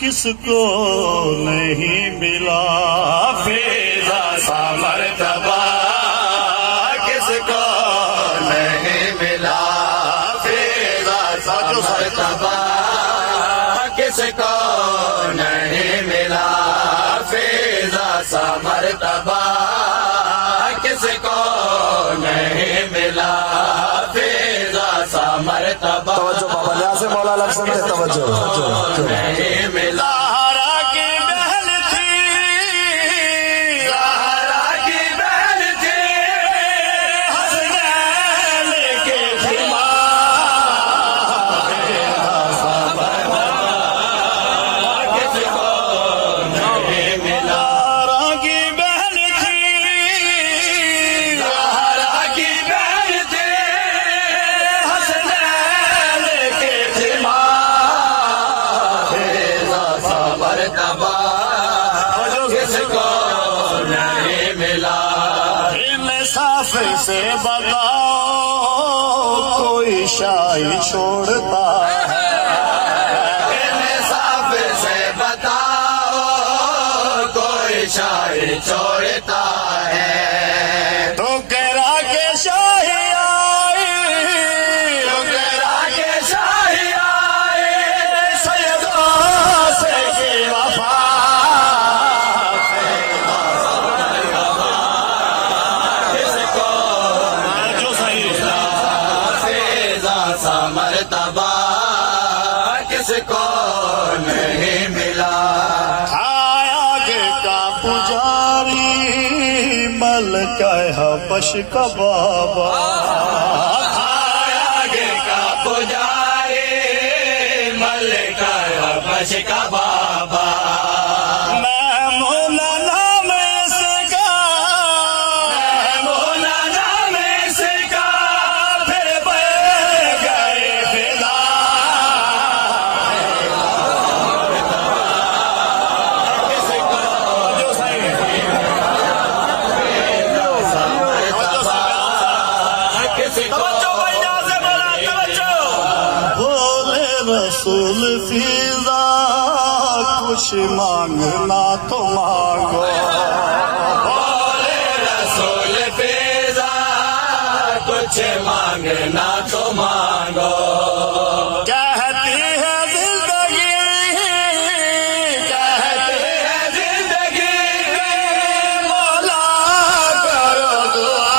کس کو نہیں ملا فیضا سا مرتبہ کس کو نہیں ملا فیضا سا مرتبہ کس کو نہیں ملا فیضا سا مرتبہ کس کو نہیں ملا فیضا سا مرتبہ توجہ بابا یہاں سے مولا لگ سکتے توجہ نہیں ملا زہرا کی بہن تھی زہرا کی بہن تھی حسنین کے خما کس کو نہیں ملا زہرا کی بہن تھی زہرا کی بہن تھی حسنین کے خما کس کو نہیں ملا انصاف سے بتاؤ کوئی شاعری چھوڑتا ہے انصاف سے بتاؤ کوئی شاعری چھوڑتا ہے تو کہہ کے شاہی آئی تو کہہ کے شاہی آئی سیدوں سے کی وفا کس کو جو صحیح فیضا سا مرتبہ کس کو نہیں ملا آگے کا پجاری ملکہ حبش کا بابا آگے کا پجاری ملکہ حبش کا بابا مولا نام اس کا مولا نام اس کا پھر پہ گئے فدا کس کو جو صحیح کس کو بولے رسول فیضا کچھ مانگنا تو مانگو بولے رسول فیضا کچھ مانگنا تو مانگو کہتی ہے زندگی کہتی ہے زندگی مولا کرو دعا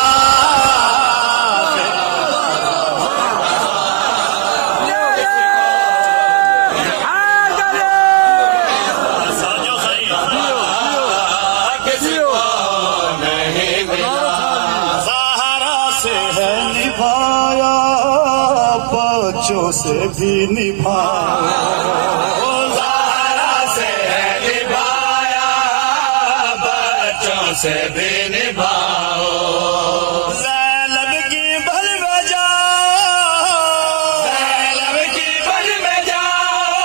کسی کو نہیں ملا زہرا سے ہے نبھایا بچوں سے بھی نبھایا زہرا سے ہے نبھایا بچوں سے بھی نبھاؤ زینب کی بل بجاؤ زینب کی بل بجاؤ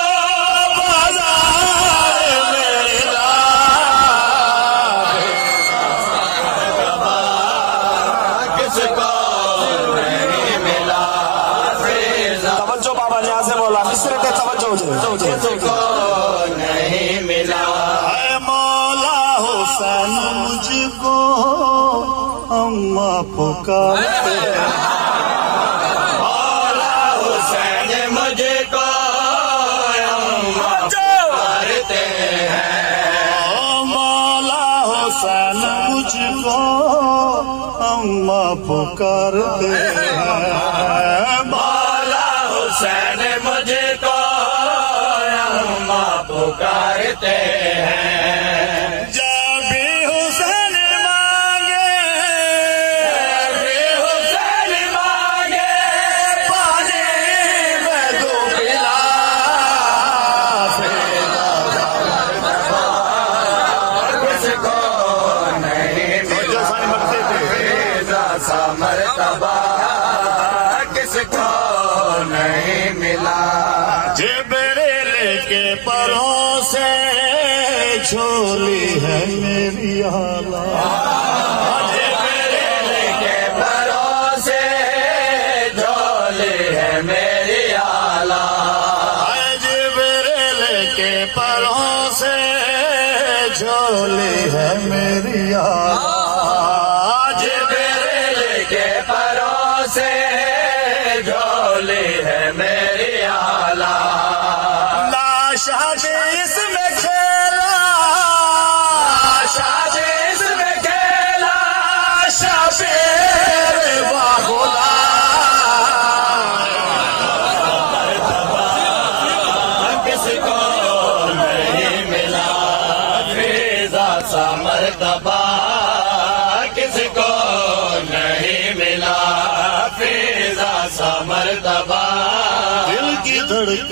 بازار میرا کس کو نہیں ملا فیضا توجہ بابا یہاں سے مولا مصر کے توجہ کس کو نہیں ملا اے مولا حسین مجھ کو اماں پکارتے مولا حسین مجھ کو اماں پکارتے ہیں مولا حسین مجھ کو اماں پکارتے ہیں مولا حسین مجھ کو اماں پکارتے ہیں جب بھی حسین مانگے جب بھی حسین مانگے پانی میں دو پلا کس کو نہیں ملا فیضا سا مرتبہ کس کو نہیں ملا جبریل کے پروں سے جھولی ہے میری حالات جبریل کے پروں سے جھولی ہے میری حالات جبریل کے پروں سے جھولی ہے میری جبریل کے پروں سے جھولی ہے میری آلہ لاشا بھی اس میں کھیلا شاہ اس میں کھیلا شبیر باغلا کس کو نہیں ملا فیضا سا مرتبہ کس کو نہیں ملا فیضا سا مرتبہ دل کی دھڑکن